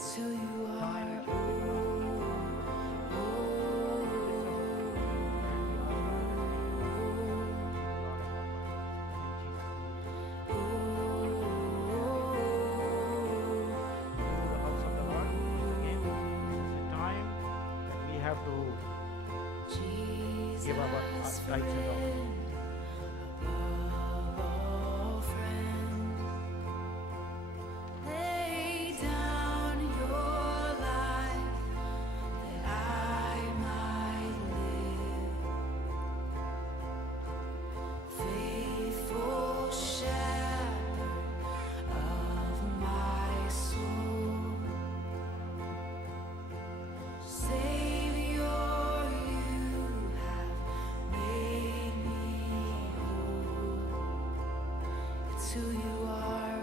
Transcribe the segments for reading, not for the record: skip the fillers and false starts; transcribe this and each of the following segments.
It's who you are. Give our tithes and offerings. Who you are.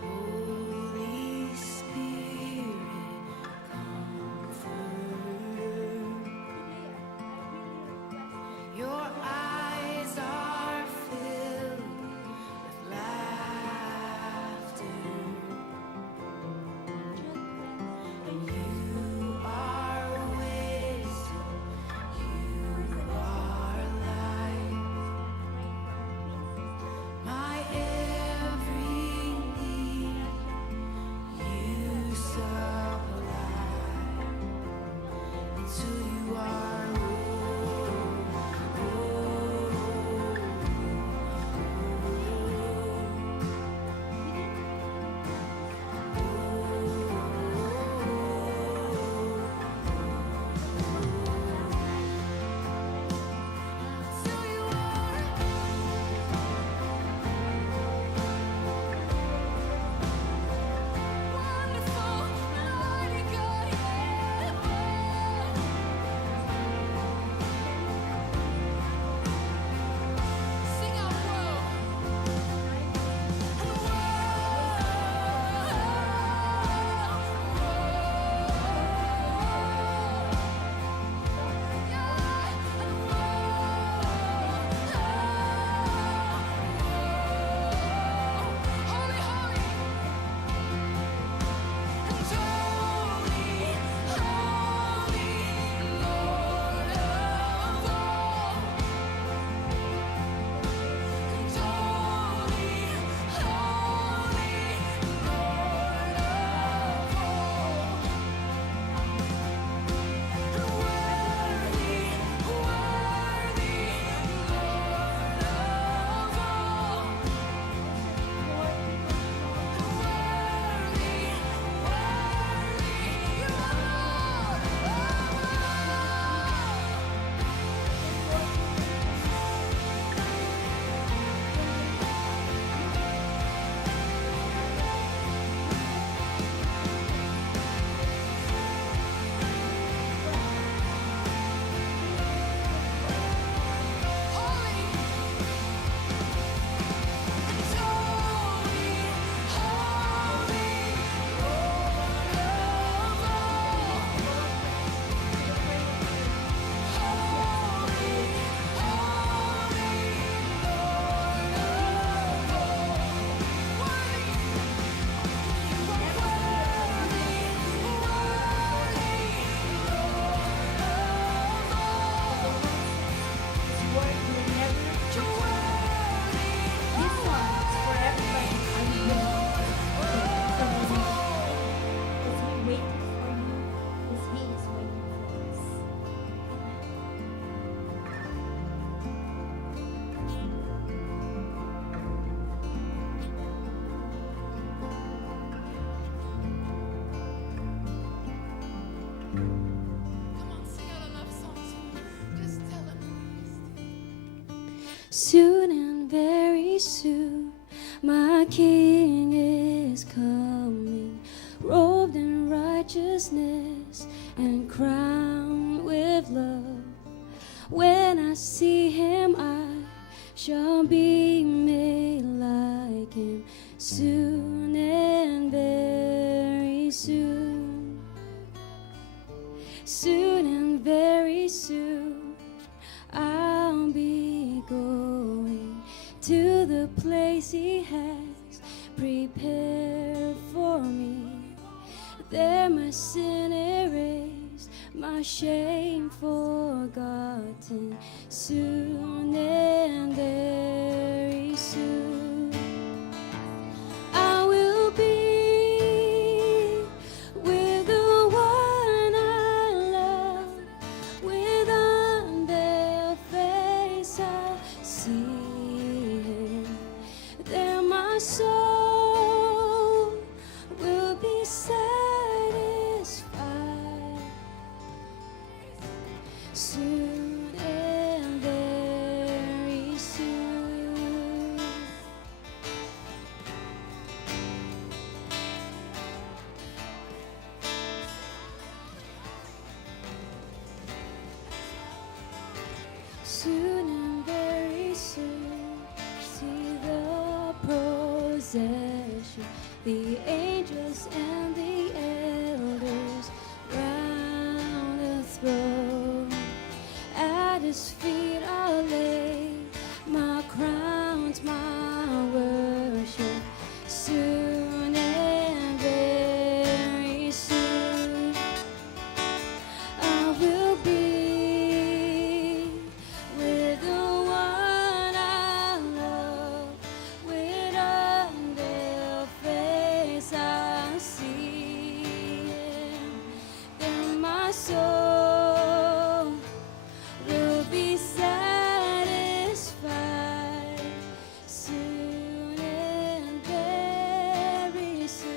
Holy Spirit, comfort. Your eyes are filled with laughter, and you are wisdom, you are light. My every need you supply. It's who you are. Soon and very soon, my King is coming, robed in righteousness and crowned with love. When I see him, I shall be made like him. Him soon and very soon. Soon and very soon I'll be going to the place He has prepared for me. There my sin erased, my shame forgotten. Soon and very soon I will be with the one I love. With unveiled face I'll see Him. There my soul will be satisfied. Soon and very soon. Soon and very soon, see the procession, the angels and the elders round the throne. At His feet I'll lay my crowns, my worship. Soon and very soon I will be with the one I love. With unveiled face I'll see Him. Then my soul will be satisfied. Soon and very soon.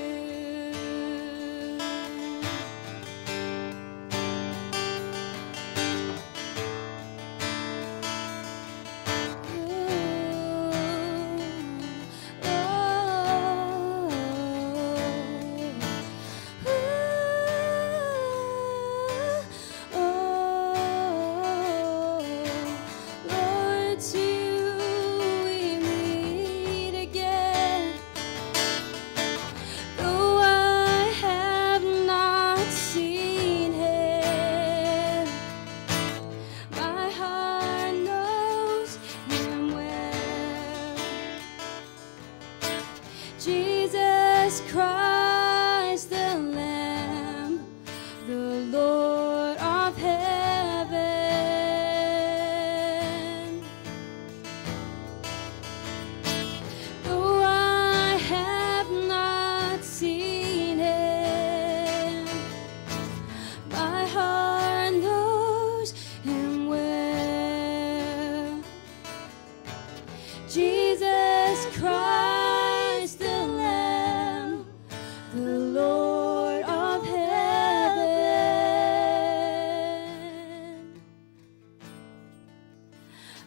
Lord, till we meet again, though I have not seen Him, my heart knows Him well. Jesus Christ, the Lamb, the Lord of heaven. Though I have not seen Him, my heart knows Him well. Jesus Christ, the Lamb, the Lord of heaven.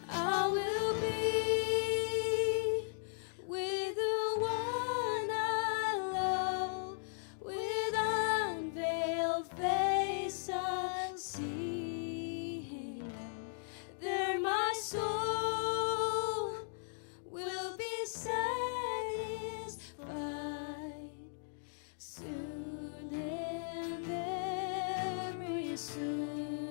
I will be with the one I love. With unveiled face I'll see Him. There my soul will be satisfied. Soon and very soon.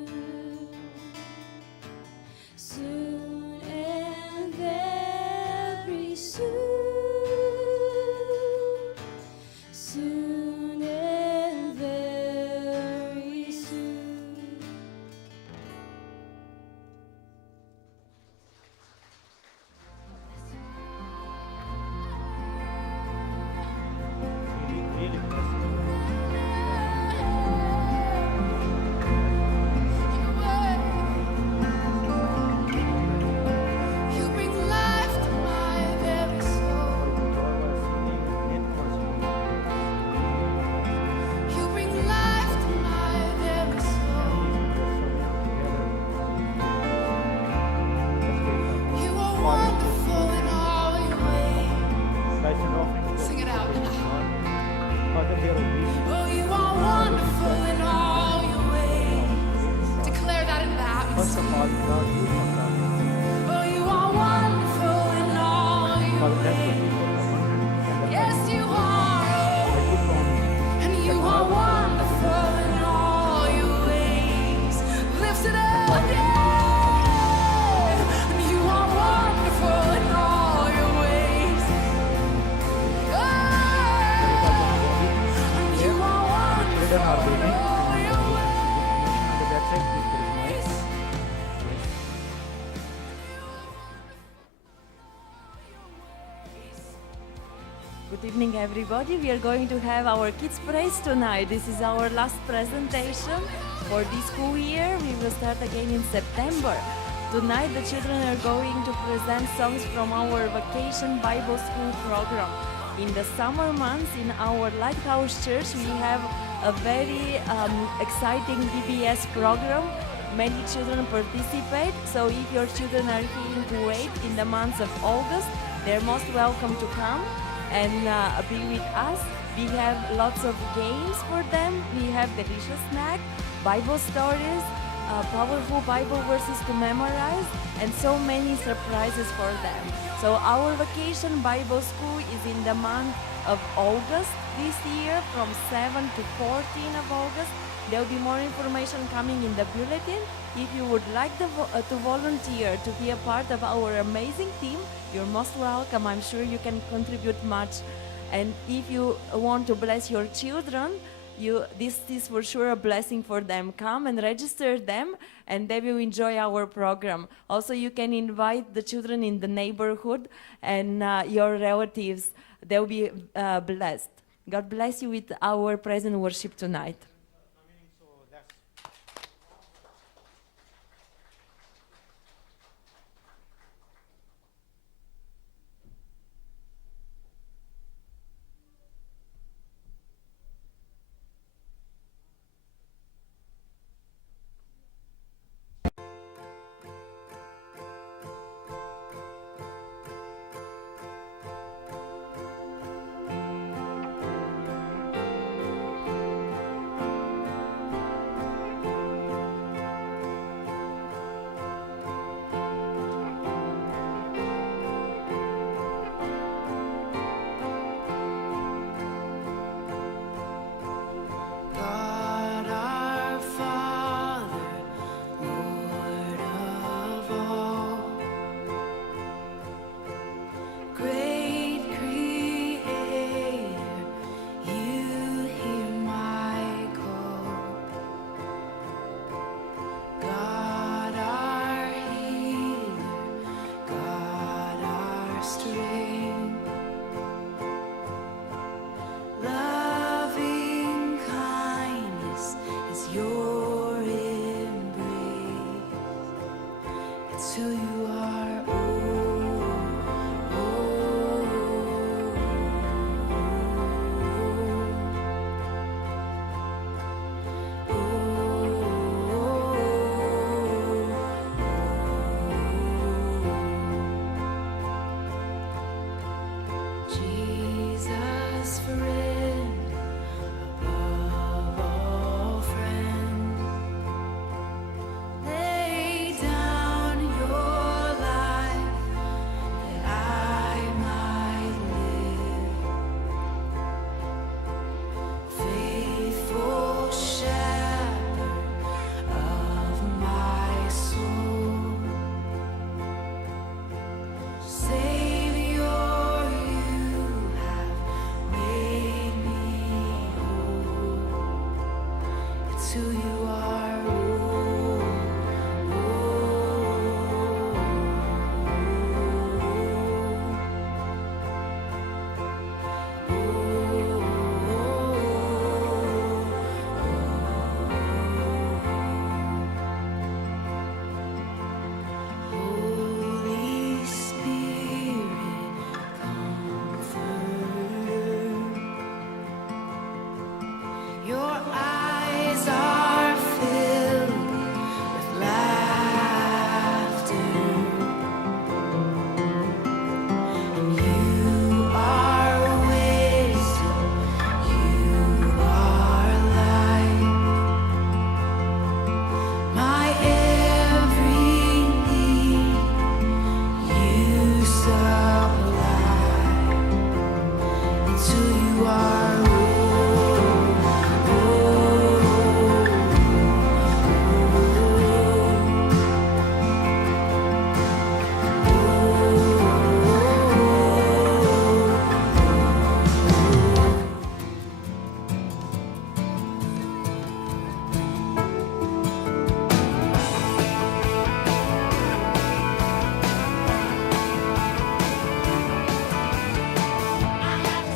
Soon and very soon. Soon and very soon. Really blessed. You bring life to my very soul. You bring life to my very soul. You are wonderful in all your ways. Sing it out. Oh, you are wonderful in all your ways. Declare that in the atmosphere. Oh, you are wonderful in all your ways. Good evening, everybody. We are going to have our kids' praise tonight. This is our last presentation for this school year. We will start again in September. Tonight, the children are going to present songs from our Vacation Bible School program. In the summer months, in our Lighthouse Church, we have a very exciting VBS program. Many children participate, so if your children are here in Kuwait in the months of August, they're most welcome to come and be with us. We have lots of games for them. We have delicious snack, Bible stories, powerful Bible verses to memorize, and so many surprises for them. So our Vacation Bible School is in the month of August this year, from 7 to 14 of August. There will be more information coming in the bulletin. If you would like to volunteer to be a part of our amazing team, you're most welcome. I'm sure you can contribute much. And if you want to bless your children, this is for sure a blessing for them. Come and register them, and they will enjoy our program. Also, you can invite the children in the neighborhood and your relatives. They'll be blessed. God bless you with our praise and worship tonight. God our Father, Lord of all, great Creator, you hear my call. God our healer, God our strength, loving kindness is your embrace. It's who you are. Jesus, friend, above all friends, lay down your life that I might live. Faithful shepherd of my soul, Savior, you have made me whole. It's who you are. Holy Spirit, Comforter, your eyes are filled with laughter, and you are wisdom, you are light, my every need you supply. It's who you are. I have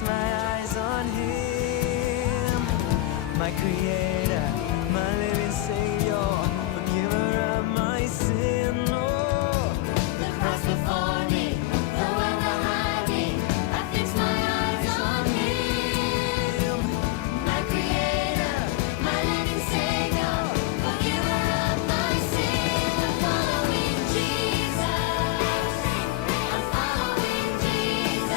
fix my eyes on Him, my Creator, my living Savior, forgiver of my sin. Oh, The cross before me, the well behind me. I fix my eyes on Him, my Creator, my living Savior, forgiver of my sin. I'm following Jesus. I'm following Jesus.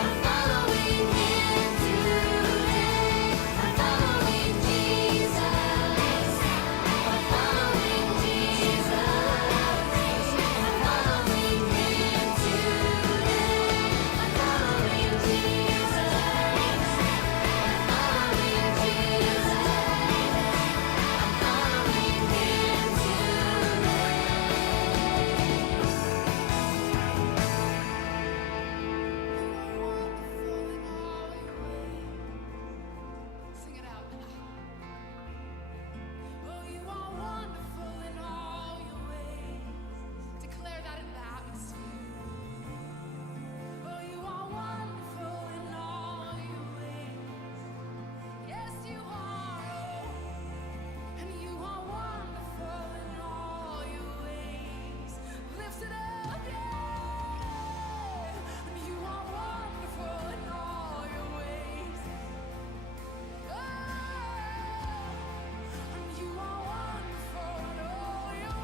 I'm following Him today. I'm following Jesus. I'm following Jesus. I'm following Him today. I'm following Jesus. I'm following Jesus. I'm following Him Sing it out. Oh, you are wonderful in all your ways. Declare that in the atmosphere. Oh, you are wonderful in all your ways. Yes, you are. Oh, and you are wonderful in all your ways. Lift it up, yeah. And you are wonderful in all your ways. And you are wonderful in all your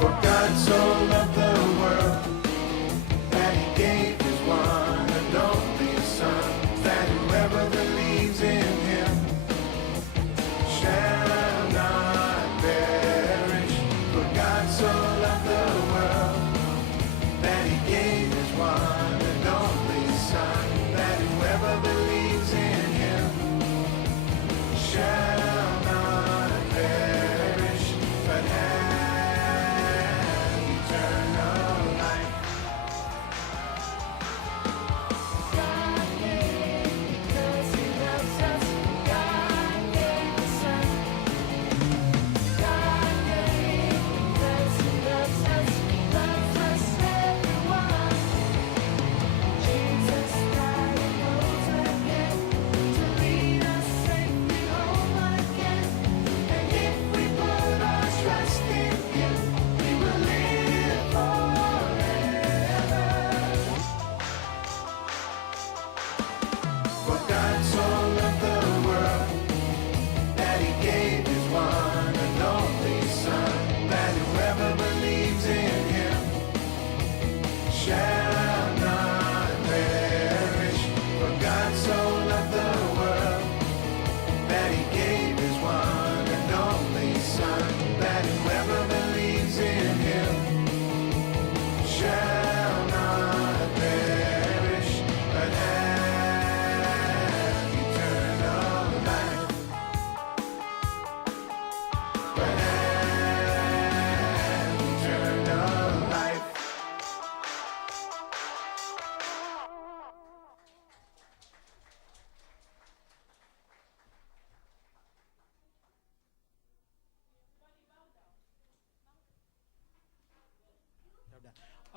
For God so loved the world that He gave His one and only Son, that whoever believes in Him shall not perish. For God so loved the world that He gave His one and only Son, that whoever believes in Him shall not perish, but have eternal life. God gave because He loves us. God gave His Son. God gave because He loves us. He loves us everyone. Jesus died and rose again to lead us safely home again. And if we put our trust in Him, we will live forever. For God so loved the world that He gave His one and only Son, that whoever believes in Him shall not perish. For God so loved the world that He gave His one and only Son, that whoever believes in Him shall not perish, but have eternal life. But have eternal life.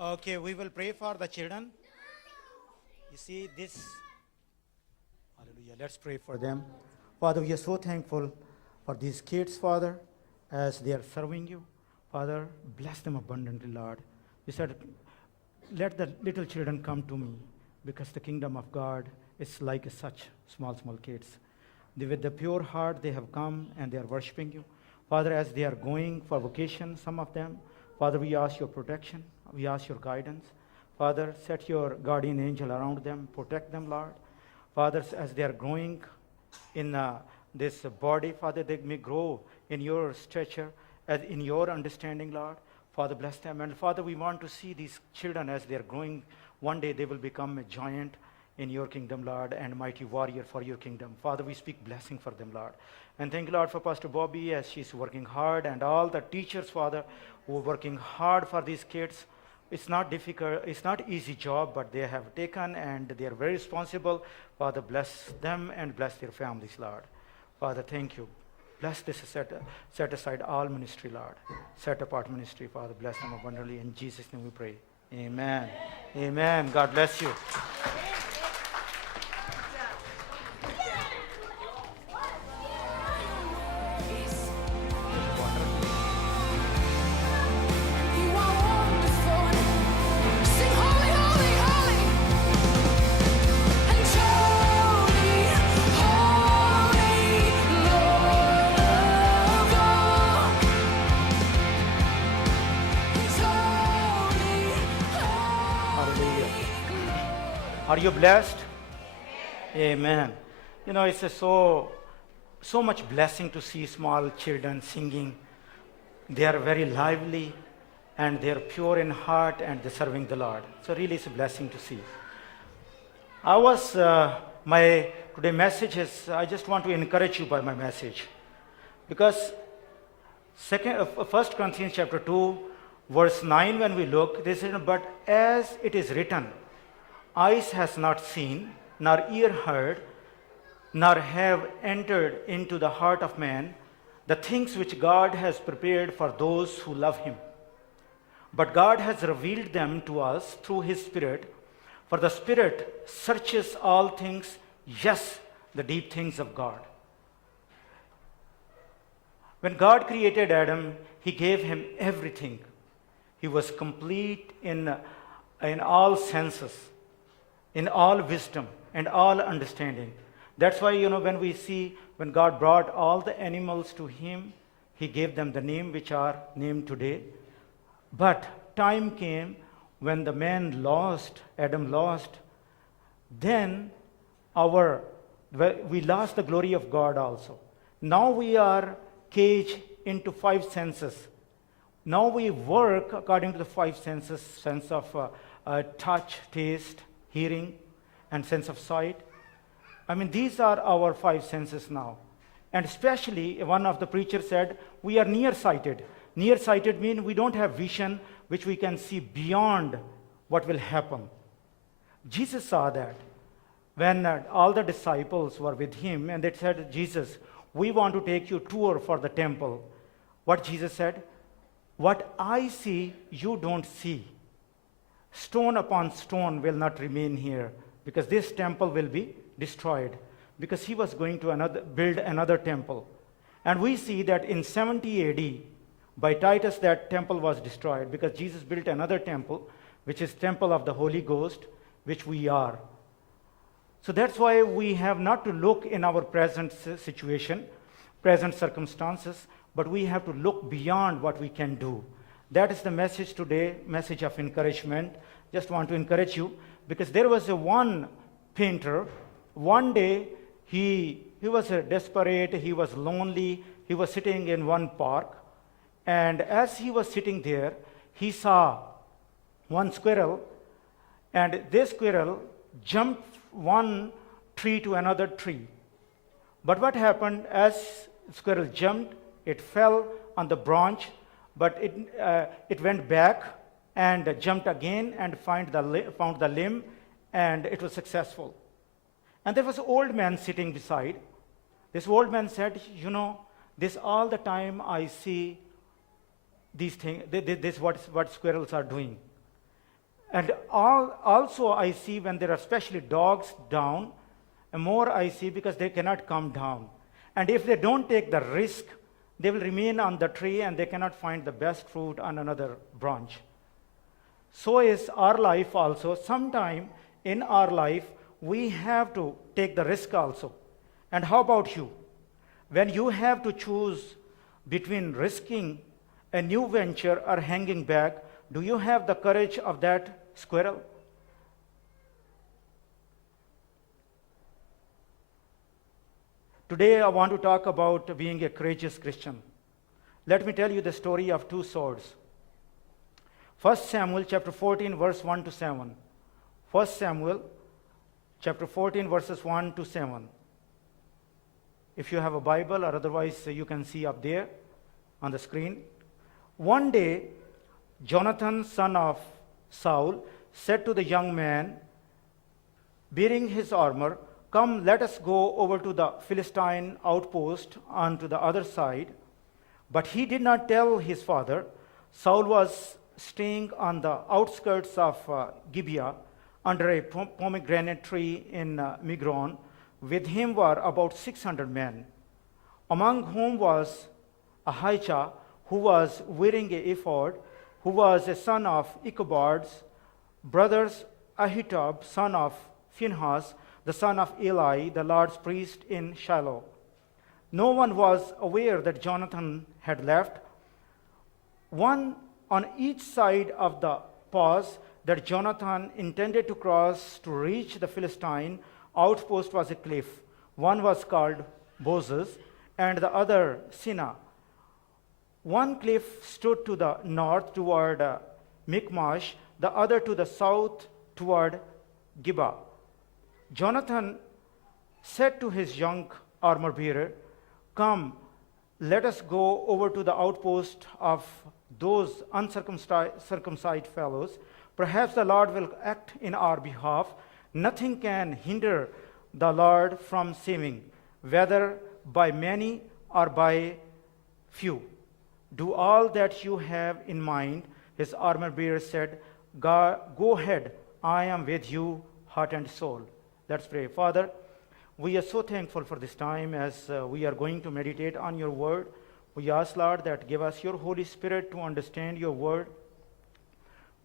Okay, we will pray for the children. You see this. Hallelujah. Let's pray for them. Father, we are so thankful for these kids, Father, as they are serving you. Father, bless them abundantly, Lord. You said, let the little children come to me, because the kingdom of God is like such small, small kids. With the pure heart, they have come and they are worshiping you. Father, as they are going for vacation, some of them, Father, we ask your protection. We ask your guidance. Father, set your guardian angel around them. Protect them, Lord. Father, as they are growing in this body, Father, they may grow in your stature, as in your understanding, Lord. Father, bless them. And Father, we want to see these children as they are growing. One day they will become a giant in your kingdom, Lord, and mighty warrior for your kingdom. Father, we speak blessing for them, Lord. And thank you, Lord, for Pastor Bobby as she's working hard, and all the teachers, Father, who are working hard for these kids. It's not difficult, it's not easy job, but they have taken and they are very responsible. Father, bless them and bless their families, Lord. Father, thank you. Bless this set aside all ministry, Lord. Set apart ministry, Father. Bless them abundantly. In Jesus' name we pray. Amen. Amen. God bless you. You are wonderful. Sing holy, holy, holy. And holy, holy, Lord of all. He's holy, Hallelujah. Are you blessed? Amen. You know, it's so much blessing to see small children singing. They are very lively and they are pure in heart and they're serving the Lord. So really it's a blessing to see. My today message is, I just want to encourage you by my message. Because 1 Corinthians chapter 2, verse 9, when we look, this is, but as it is written, eyes has not seen, nor ear heard, nor have entered into the heart of man the things which God has prepared for those who love him. But God has revealed them to us through his Spirit, for the Spirit searches all things, yes, the deep things of God. When God created Adam, he gave him everything. He was complete in all senses, in all wisdom and all understanding. That's why, when we see when God brought all the animals to him, he gave them the name which are named today. But time came when the man lost, Adam lost, then we lost the glory of God also. Now we are caged into 5 senses. Now we work according to the 5 senses, sense of touch, taste, hearing, and sense of sight. I mean, these are our 5 senses now. And especially, one of the preachers said, we are nearsighted. Nearsighted means we don't have vision which we can see beyond what will happen. Jesus saw that when all the disciples were with him and they said, Jesus, we want to take you tour for the temple. What Jesus said? What I see, you don't see. Stone upon stone will not remain here because this temple will be destroyed, because he was going to build another temple. And we see that in 70 AD, by Titus, that temple was destroyed because Jesus built another temple, which is temple of the Holy Ghost, which we are. So that's why we have not to look in our present situation, present circumstances, but we have to look beyond what we can do. That is the message today, message of encouragement. Just want to encourage you, because there was one painter. One day, he was desperate, he was lonely, he was sitting in one park, and as he was sitting there, he saw one squirrel, and this squirrel jumped one tree to another tree. But what happened, as squirrel jumped, it fell on the branch, but it went back and jumped again and found the limb, and it was successful. And there was an old man sitting beside. This old man said, this all the time I see these things, this what squirrels are doing. And also I see when there are especially dogs down, and more I see because they cannot come down. And if they don't take the risk, they will remain on the tree and they cannot find the best fruit on another branch. So is our life also. Sometime in our life, we have to take the risk also. And how about you? When you have to choose between risking a new venture or hanging back, do you have the courage of that squirrel? Today I want to talk about being a courageous Christian. Let me tell you the story of 2 swords. 1 Samuel chapter 14, verse 1 to 7. 1 Samuel chapter 14, verses 1 to 7. If you have a Bible, or otherwise you can see up there on the screen. One day, Jonathan, son of Saul, said to the young man bearing his armor, Come, let us go over to the Philistine outpost on to the other side. But he did not tell his father. Saul was staying on the outskirts of Gibeah under a pomegranate tree in Migron. With him were about 600 men, among whom was Ahijah, who was wearing a ephod, who was a son of Ichabod's brothers, Ahitub, son of Phinehas, the son of Eli, the Lord's priest in Shiloh. No one was aware that Jonathan had left. One on each side of the pass that Jonathan intended to cross to reach the Philistine outpost was a cliff. One was called Bozez, and the other Sina. One cliff stood to the north toward Michmash, the other to the south toward Gibeah. Jonathan said to his young armor bearer, "Come, let us go over to the outpost of those uncircumcised fellows. Perhaps the Lord will act in our behalf. Nothing can hinder the Lord from saving, whether by many or by few. Do all that you have in mind." His armor bearer said, Go ahead, I am with you, heart and soul." Let's pray. Father, we are so thankful for this time as we are going to meditate on your word. We ask, Lord, that give us your Holy Spirit to understand your word,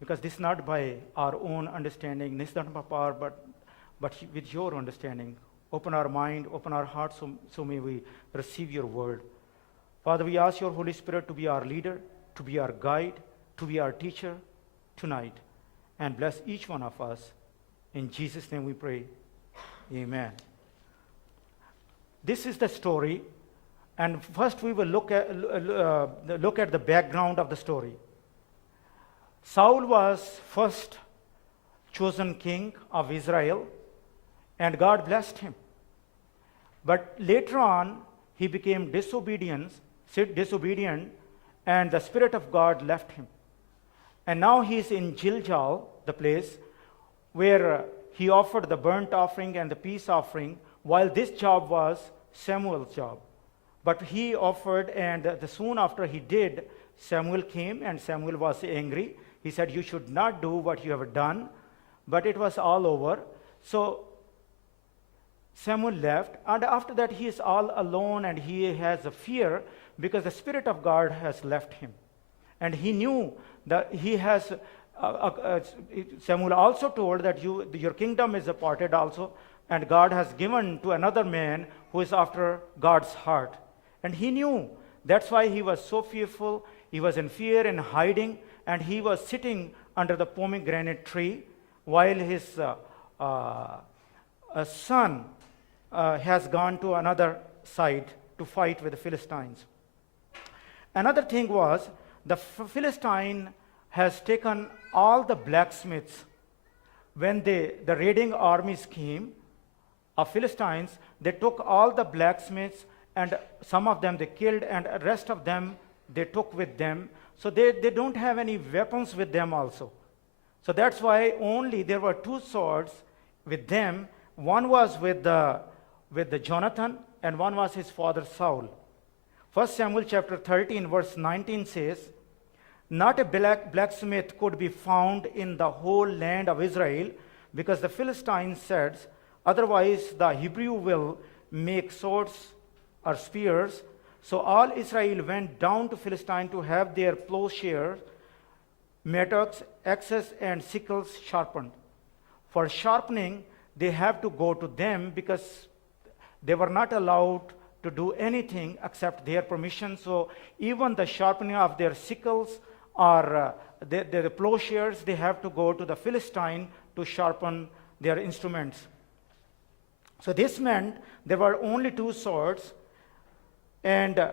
because this is not by our own understanding, this is not by power, but with your understanding. Open our mind, open our hearts, so may we receive your word. Father, we ask your Holy Spirit to be our leader, to be our guide, to be our teacher tonight, and bless each one of us. In Jesus' name we pray. Amen. This is the story, and first we will look at the background of the story. Saul was first chosen king of Israel, and God blessed him. But later on, he became disobedient, and the Spirit of God left him. And now he is in Gilgal, the place where he offered the burnt offering and the peace offering, while this job was Samuel's job. But he offered, and soon after he did, Samuel came, and Samuel was angry. He said, "You should not do what you have done." But it was all over. So Samuel left, and after that he is all alone, and he has a fear because the Spirit of God has left him. And he knew that he has, Samuel also told that your kingdom is departed also, and God has given to another man who is after God's heart. And he knew. That's why he was so fearful. He was in fear and hiding, and he was sitting under the pomegranate tree while his son has gone to another side to fight with the Philistines. Another thing was, the Philistine has taken all the blacksmiths. When the raiding armies came of Philistines, they took all the blacksmiths, and some of them they killed, and the rest of them they took with them. So they don't have any weapons with them also. So that's why only there were two swords with them. One was with the Jonathan, and one was his father Saul. 1 Samuel chapter 13 verse 19 says, "Not a blacksmith could be found in the whole land of Israel, because the Philistines said, otherwise the Hebrew will make swords or spears. So all Israel went down to Philistine to have their plowshares, mattocks, axes, and sickles sharpened. For sharpening, they have to go to them, because they were not allowed to do anything except their permission. So even the sharpening of their sickles or their plowshares, they have to go to the Philistine to sharpen their instruments. So this meant there were only two swords, and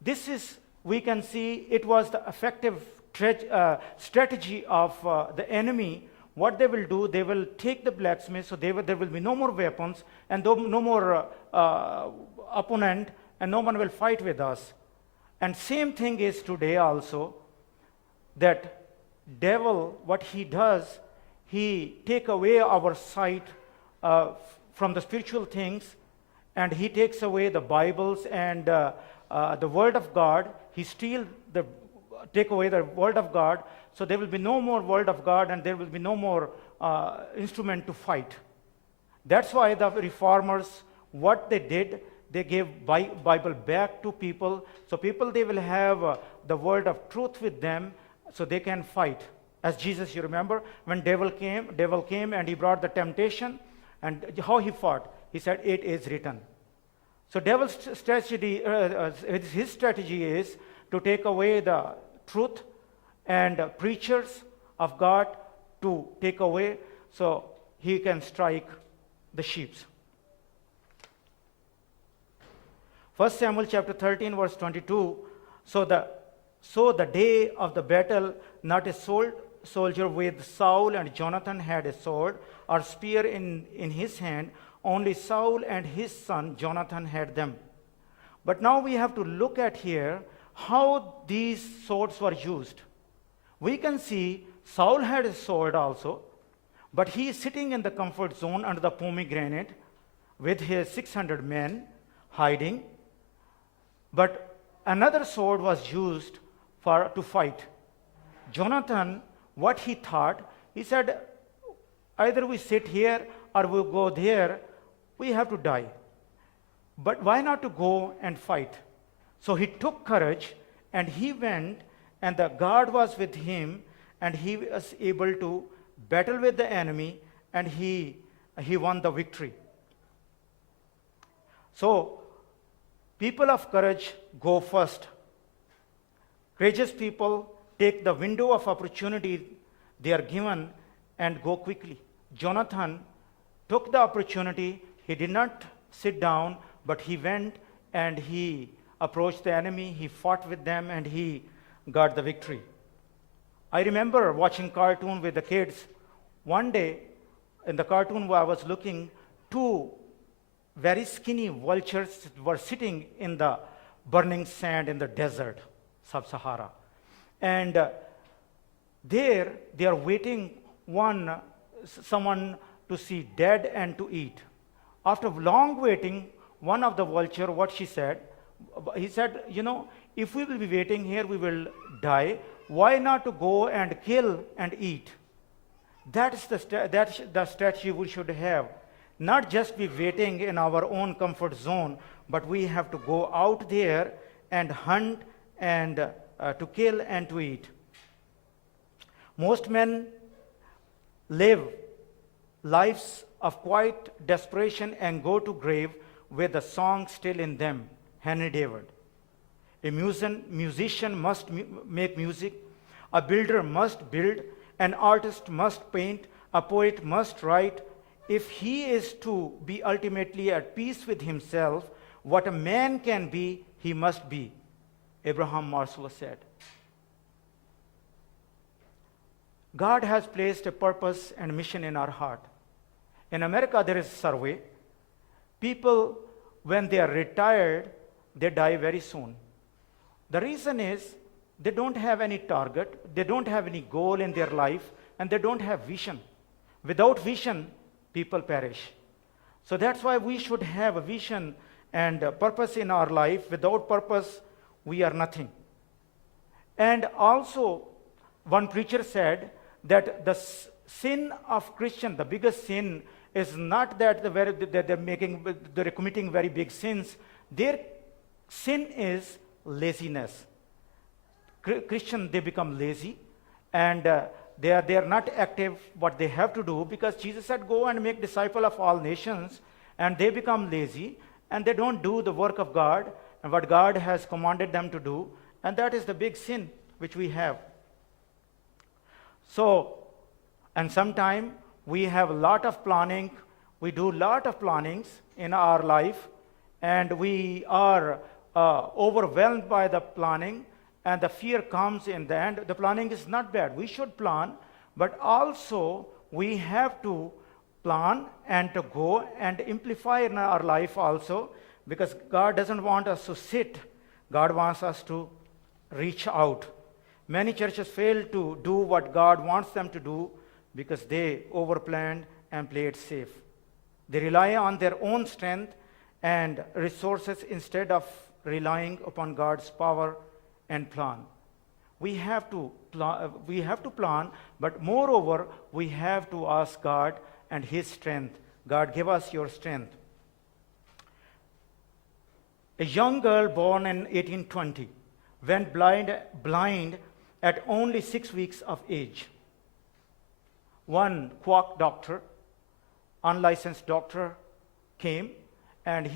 this is, we can see, it was the effective strategy of the enemy. What they will do, they will take the blacksmith, so there will be no more weapons, and no more opponent, and no one will fight with us. And same thing is today also, that devil, what he does, he take away our sight from the spiritual things, and he takes away the Bibles and the Word of God. He take away the Word of God, so there will be no more Word of God, and there will be no more instrument to fight. That's why the reformers, what they did, they gave Bible back to people, so people, they will have the word of truth with them, so they can fight. As Jesus, you remember, when devil came and he brought the temptation, and how he fought? He said, "It is written." So devil's strategy, his strategy is to take away the truth and preachers of God to take away, so he can strike the sheep. 1 Samuel chapter 13 verse 22, so the day of the battle, not a soldier with Saul and Jonathan had a sword or spear in his hand, only Saul and his son Jonathan had them. But now we have to look at here how these swords were used. We can see Saul had a sword also, but he is sitting in the comfort zone under the pomegranate with his 600 men hiding. But another sword was used to fight. Jonathan, what he thought, he said, either we sit here or we go there, we have to die. But why not to go and fight? So he took courage and he went, and the God was with him, and he was able to battle with the enemy, and he won the victory. So people of courage go first. Courageous people take the window of opportunity they are given and go quickly. Jonathan took the opportunity. He did not sit down, but he went and he approached the enemy. He fought with them and he got the victory. I remember watching cartoon with the kids. One day in the cartoon where I was looking, two very skinny vultures were sitting in the burning sand in the desert, Sub-Sahara. And there they are waiting someone to see dead and to eat. After long waiting, one of the vulture, what he said, if we will be waiting here, we will die. Why not to go and kill and eat? That's the strategy we should have. Not just be waiting in our own comfort zone, but we have to go out there and hunt and to kill and to eat. Most men live lives of quiet desperation and go to grave with a song still in them. Henry David. A musician must make music. A builder must build. An artist must paint. A poet must write. If he is to be ultimately at peace with himself, what a man can be, he must be. Abraham Maslow said. God has placed a purpose and mission in our heart. In America, there is a survey. People, when they are retired, they die very soon. The reason is they don't have any target, they don't have any goal in their life, and they don't have vision. Without vision, people perish. So that's why we should have a vision and a purpose in our life. Without purpose, we are nothing. And also, one preacher said that the sin of Christian, the biggest sin, is not that they're committing very big sins. Their sin is laziness. Christian, they become lazy, and they are not active what they have to do, because Jesus said, go and make disciples of all nations, and they become lazy, and they don't do the work of God and what God has commanded them to do, and that is the big sin which we have. So, and sometime we have a lot of planning, we do a lot of plannings in our life, and we are overwhelmed by the planning, and the fear comes in the end. The planning is not bad. We should plan, but also we have to plan and to go and amplify in our life also, because God doesn't want us to sit. God wants us to reach out. Many churches fail to do what God wants them to do because they overplanned and played safe. They rely on their own strength and resources instead of relying upon God's power and plan. We have to plan, but moreover, we have to ask God and His strength. God, give us your strength. A young girl born in 1820 went blind at only 6 weeks of age. One quack doctor, unlicensed doctor, came, and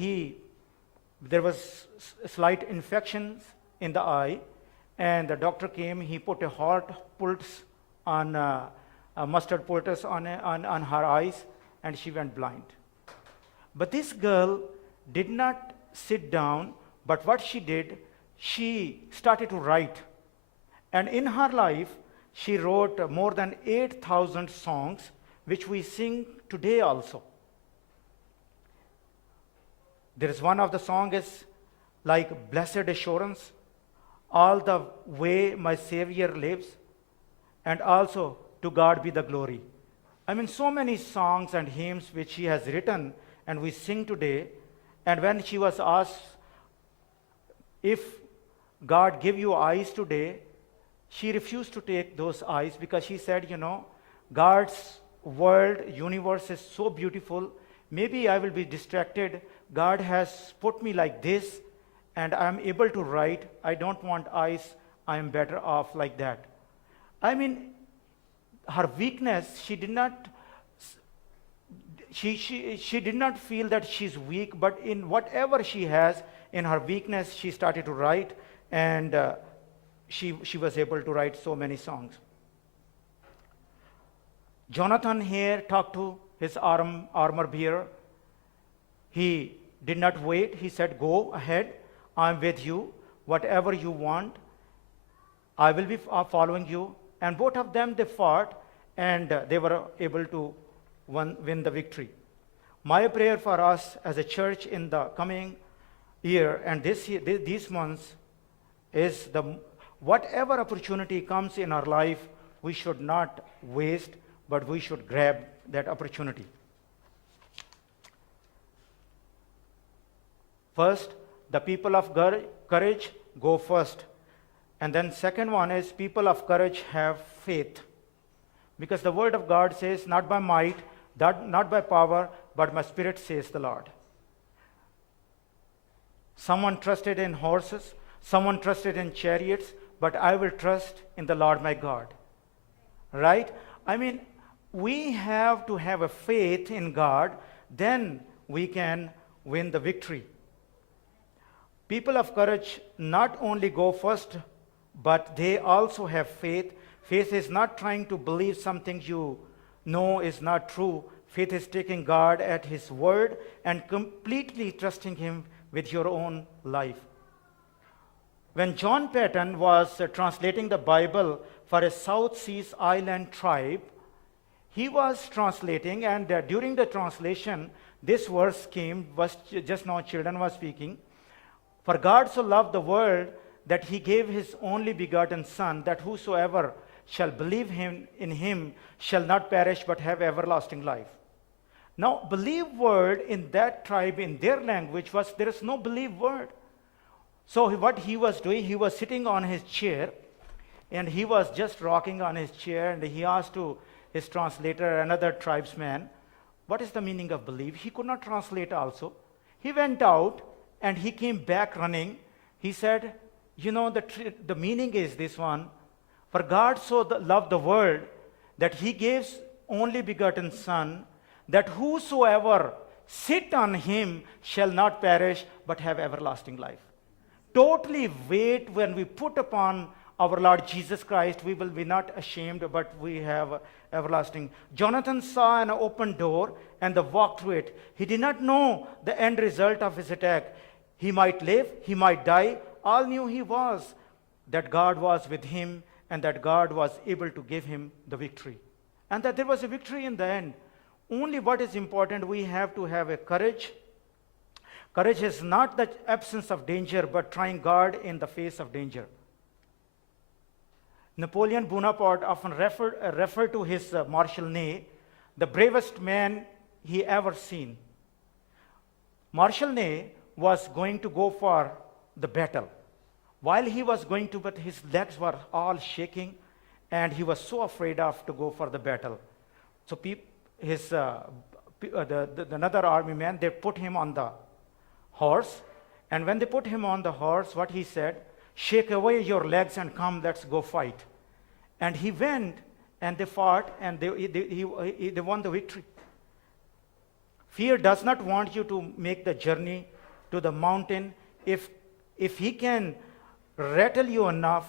there was slight infections in the eye, and the doctor came. He put a hot poultice on a mustard poultice on her eyes, and she went blind. But this girl did not sit down, but what she did, she started to write. And in her life, she wrote more than 8,000 songs, which we sing today also. There is one of the songs is like Blessed Assurance, all the way my Savior lives, and also To God be the glory. I mean, so many songs and hymns which she has written and we sing today. And when she was asked if God give you eyes today, she refused to take those eyes because she said, God's world, universe is so beautiful. Maybe I will be distracted. God has put me like this, and I am able to write. I don't want eyes. I am better off like that. I mean, her weakness, she did not feel that she's weak, but in whatever she has, in her weakness, she started to write, and she was able to write so many songs. Jonathan here talked to his armor bearer. He did not wait. He said, go ahead. I'm with you. Whatever you want, I will be following you. And both of them, they fought, and they were able to win the victory. My prayer for us as a church in the coming year and these months is whatever opportunity comes in our life, we should not waste, but we should grab that opportunity. First, the people of courage go first. And then second one is people of courage have faith. Because the word of God says, not by might, not by power, but by spirit, says the Lord. Someone trusted in horses, someone trusted in chariots, but I will trust in the Lord my God. Right? I mean, we have to have a faith in God, then we can win the victory. People of courage not only go first, but they also have faith. Faith is not trying to believe something you know is not true. Faith is taking God at His word and completely trusting Him with your own life. When John Paton was translating the Bible for a South Seas Island tribe, he was translating, and during the translation, this verse came, just now children was speaking. For God so loved the world that He gave His only begotten Son, that whosoever shall believe in Him shall not perish but have everlasting life. Now, believe word in that tribe, in their language, there is no believe word. So what he was doing, he was sitting on his chair, and he was just rocking on his chair, and he asked to his translator, another tribesman, what is the meaning of believe? He could not translate also. He went out, and he came back running. He said, the meaning is this one. For God so loved the world that He gives only begotten Son, that whosoever sit on Him shall not perish but have everlasting life. Totally wait when we put upon our Lord Jesus Christ, we will be not ashamed, but we have everlasting. Jonathan saw an open door and walked through it. He did not know the end result of his attack. He might live, he might die. All knew he was that God was with him and that God was able to give him the victory. And that there was a victory in the end. Only what is important, we have to have a courage. Courage is not the absence of danger, but trying God in the face of danger. Napoleon Bonaparte often referred to his Marshal Ney, the bravest man he ever seen. Marshal Ney was going to go for the battle. While he was going to, but his legs were all shaking, and he was so afraid of to go for the battle. So another army man, they put him on the horse, and when they put him on the horse, what he said, shake away your legs and come, let's go fight. And he went, and they fought, and they won the victory. Fear does not want you to make the journey to the mountain. If he can rattle you enough,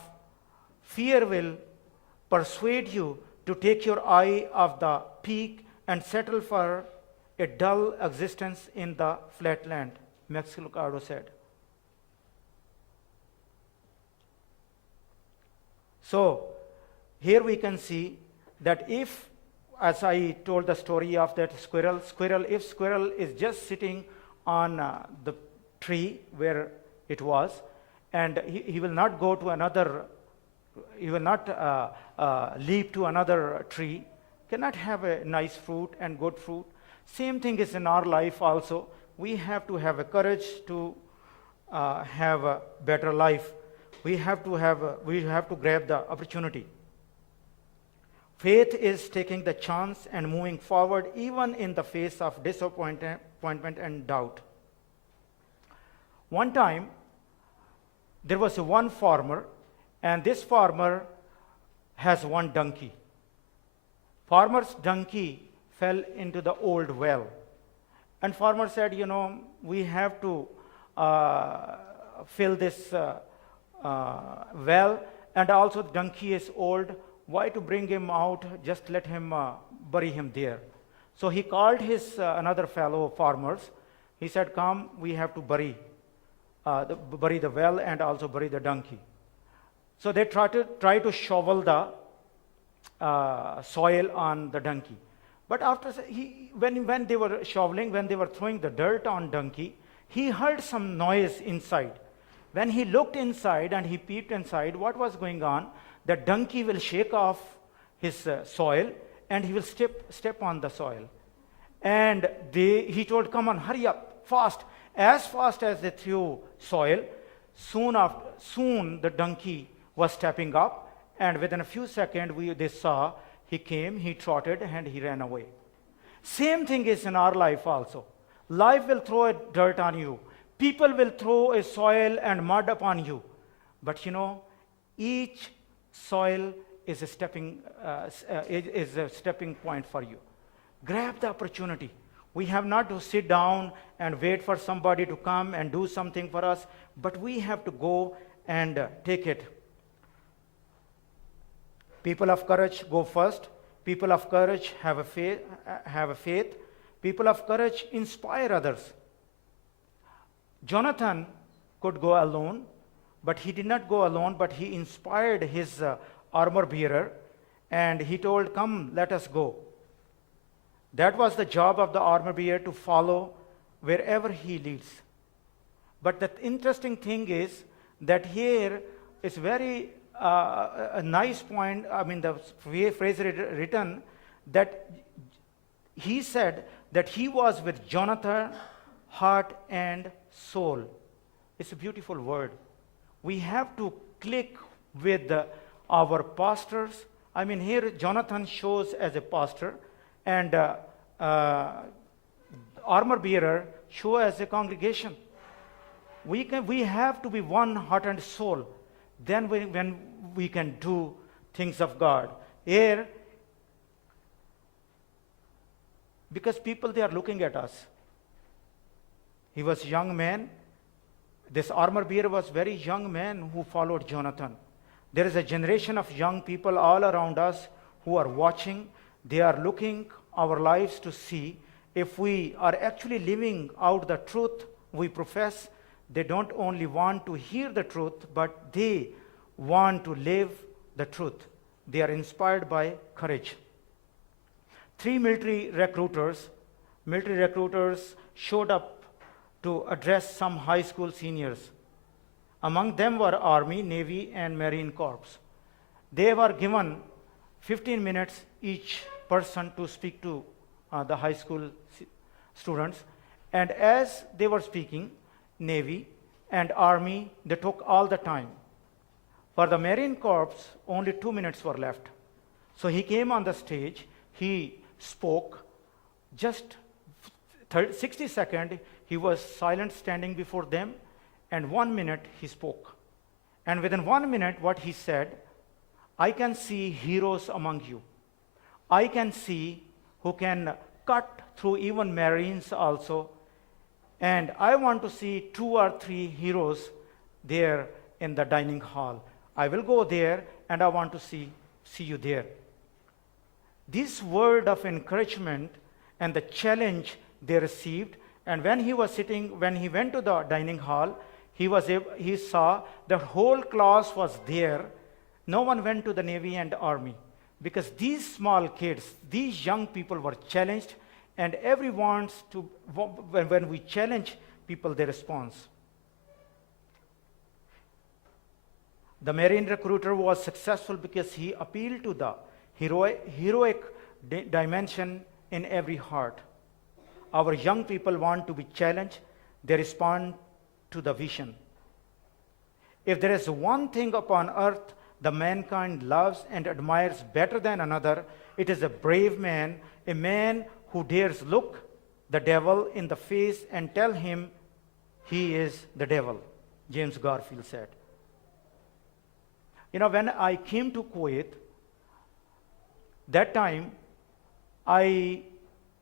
fear will persuade you to take your eye off the peak and settle for a dull existence in the flatland, Max Lucado said. So, here we can see that if, as I told the story of that squirrel, if squirrel is just sitting on the tree where it was, and he will not go to another, he will not leap to another tree, cannot have a nice fruit and good fruit. Same thing is in our life also. We have to have a courage to have a better life. We have to grab the opportunity. Faith is taking the chance and moving forward even in the face of disappointment and doubt. One time, there was one farmer, and this farmer has one donkey. Farmer's donkey fell into the old well. And farmer said, we have to fill this well, and also the donkey is old. Why to bring him out? Just let him bury him there. So he called his another fellow farmers. He said, come, we have to bury the well and also bury the donkey. So they try to shovel the soil on the donkey. But after when they were shoveling, when they were throwing the dirt on donkey, he heard some noise inside. When he looked inside and he peeped inside, what was going on? The donkey will shake off his soil, and he will step on the soil. And he told, come on, hurry up, fast. As fast as they threw soil, soon the donkey was stepping up, and within a few seconds they saw he came, he trotted, and he ran away. Same thing is in our life also. Life will throw a dirt on you. People will throw a soil and mud upon you. But each soil is a stepping point for you. Grab the opportunity. We have not to sit down and wait for somebody to come and do something for us, but we have to go and take it. People of courage go first. People of courage have a faith. People of courage inspire others. Jonathan could go alone, but he did not go alone, but he inspired his armor bearer, and he told, come, let us go. That was the job of the armor bearer, to follow wherever he leads. But the interesting thing is that here is very a nice point. I mean, the phrase written that he said that he was with Jonathan, heart and soul. It's a beautiful word. We have to click with our pastors. I mean, here Jonathan shows as a pastor, and armor bearer show as a congregation. We have to be one heart and soul. Then when we can do things of God. Here, because people, they are looking at us. He was a young man. This armor bearer was very young man who followed Jonathan. There is a generation of young people all around us who are watching. They are looking our lives to see if we are actually living out the truth we profess. They don't only want to hear the truth, but they want to live the truth. They are inspired by courage. 3 military recruiters showed up to address some high school seniors. Among them were Army, Navy, and Marine Corps. They were given 15 minutes each person to speak to the high school students. And as they were speaking, Navy and Army, they took all the time. For the Marine Corps, only 2 minutes were left. So he came on the stage, he spoke, just 60 seconds, he was silent standing before them, and 1 minute he spoke. And within 1 minute, what he said, I can see heroes among you. I can see who can cut through even Marines also. And I want to see 2 or 3 heroes there in the dining hall. I will go there and I want to see you there. This word of encouragement and the challenge they received, and when he went to the dining hall, he saw the whole class was there. No one went to the Navy and Army because these small kids, these young people were challenged, and everyone wants to, when we challenge people, they respond. The Marine recruiter was successful because he appealed to the heroic dimension in every heart. Our young people want to be challenged, they respond to the vision. If there is one thing upon earth the mankind loves and admires better than another, it is a brave man, a man who dares look the devil in the face and tell him he is the devil, James Garfield said. You know, when I came to Kuwait, that time I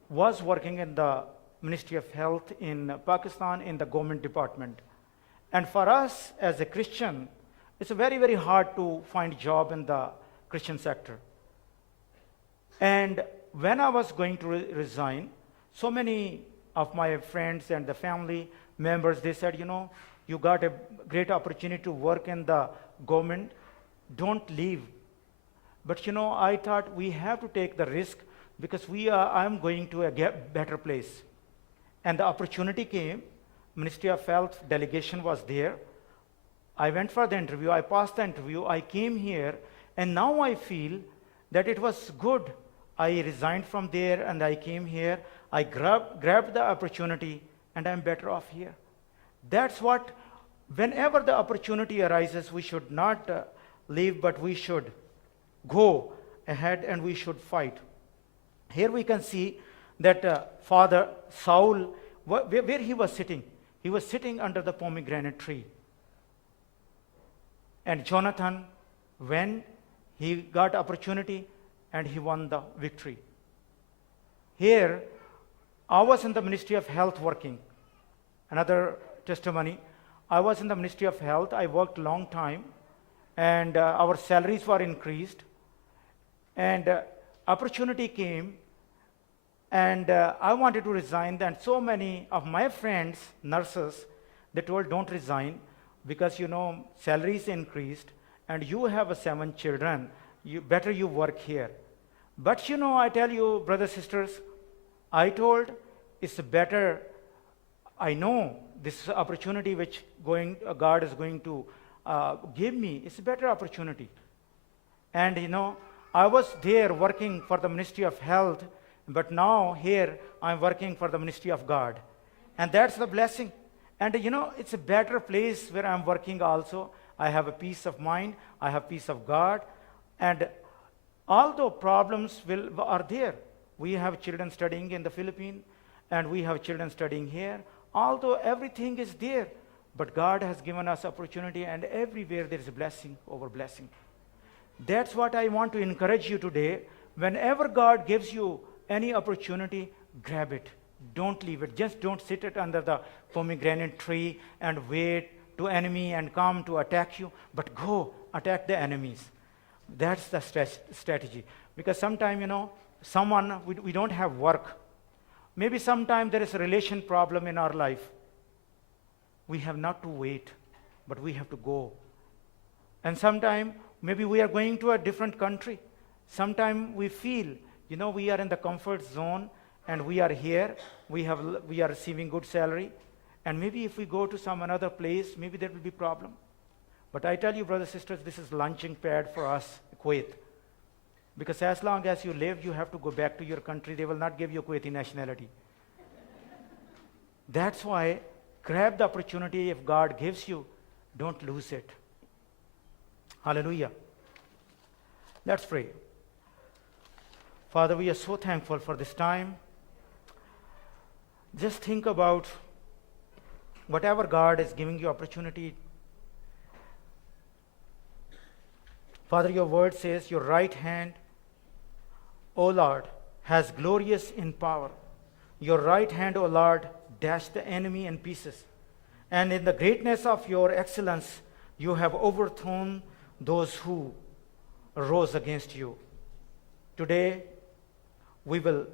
was working in the Ministry of Health in Pakistan in the government department. And for us as a Christian, it's very, very hard to find job in the Christian sector. And when I was going to resign, so many of my friends and the family members, they said, you know, you got a great opportunity to work in the government, don't leave. But you know, I thought we have to take the risk because I'm going to a better place. And the opportunity came, Ministry of Health delegation was there. I went for the interview, I passed the interview, I came here, and now I feel that it was good. I resigned from there and I came here, I grabbed the opportunity, and I'm better off here. That's what, whenever the opportunity arises, we should not leave, but we should go ahead and we should fight. Here we can see that Father Saul, where he was sitting under the pomegranate tree. And Jonathan, when he got opportunity and he won the victory. Here, I was in the Ministry of Health working. Another testimony, I was in the Ministry of Health, I worked long time, and our salaries were increased, and opportunity came, and I wanted to resign, and so many of my friends, nurses, they told, don't resign, because you know, salaries increased, and you have 7 children, better you work here. But you know, I tell you, brothers, sisters, I told, it's better, I know this opportunity which God is going to give me, it's a better opportunity. And you know, I was there working for the Ministry of Health, but now here I'm working for the Ministry of God. And that's the blessing. And you know, it's a better place where I'm working also. I have a peace of mind, I have peace of God. And although problems are there, we have children studying in the Philippines, and we have children studying here. Although everything is there, but God has given us opportunity, and everywhere there is a blessing over blessing. That's what I want to encourage you today. Whenever God gives you any opportunity, grab it. Don't leave it. Just don't sit it under the pomegranate tree and wait to enemy and come to attack you, but go attack the enemies. That's the strategy. Because sometimes, you know, we don't have work. Maybe sometime there is a relation problem in our life. We have not to wait, but we have to go. And sometime, maybe we are going to a different country. Sometime we feel, you know, we are in the comfort zone, and we are here, we are receiving good salary, and maybe if we go to some another place, maybe there will be problem. But I tell you, brothers, sisters, this is launching pad for us, Kuwait. Because as long as you live, you have to go back to your country. They will not give you Kuwaiti nationality. That's why grab the opportunity if God gives you, don't lose it. Hallelujah. Let's pray. Father, we are so thankful for this time. Just think about whatever God is giving you opportunity. Father, your word says, your right hand, O Lord, has glorious in power. Your right hand, O Lord, dashed the enemy in pieces. And in the greatness of your excellence, you have overthrown those who rose against you. Today, we will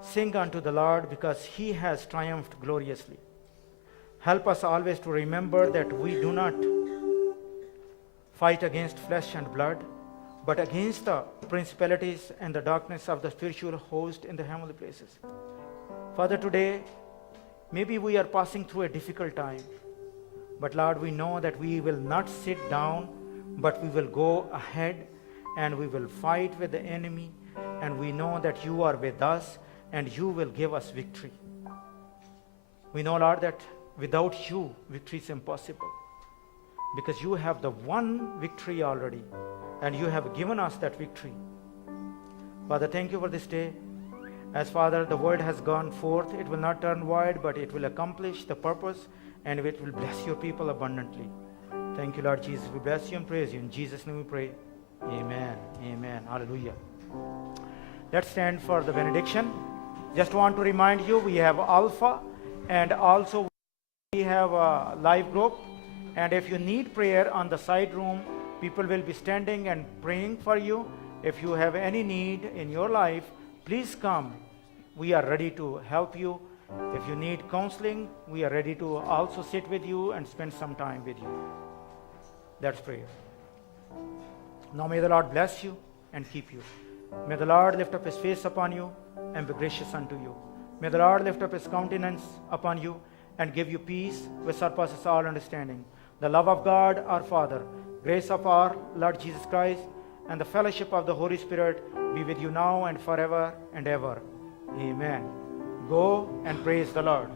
sing unto the Lord because he has triumphed gloriously. Help us always to remember that we do not fight against flesh and blood, but against the principalities and the darkness of the spiritual host in the heavenly places. Father, today, maybe we are passing through a difficult time, but Lord, we know that we will not sit down, but we will go ahead and we will fight with the enemy, and we know that you are with us and you will give us victory. We know, Lord, that without you, victory is impossible, because you have the one victory already, and you have given us that victory. Father, thank you for this day. As Father, the word has gone forth, it will not turn void, but it will accomplish the purpose, and it will bless your people abundantly. Thank you, Lord Jesus. We bless you and praise you. In Jesus' name we pray. Amen. Amen. Hallelujah. Let's stand for the benediction. Just want to remind you, we have Alpha, and also we have a live group. And if you need prayer on the side room, people will be standing and praying for you. If you have any need in your life, please come. We are ready to help you. If you need counseling, we are ready to also sit with you and spend some time with you. Let's pray. Now may the Lord bless you and keep you. May the Lord lift up his face upon you and be gracious unto you. May the Lord lift up his countenance upon you and give you peace which surpasses all understanding. The love of God our Father, grace of our Lord Jesus Christ, and the fellowship of the Holy Spirit be with you now and forever and ever. Amen. Go and praise the Lord.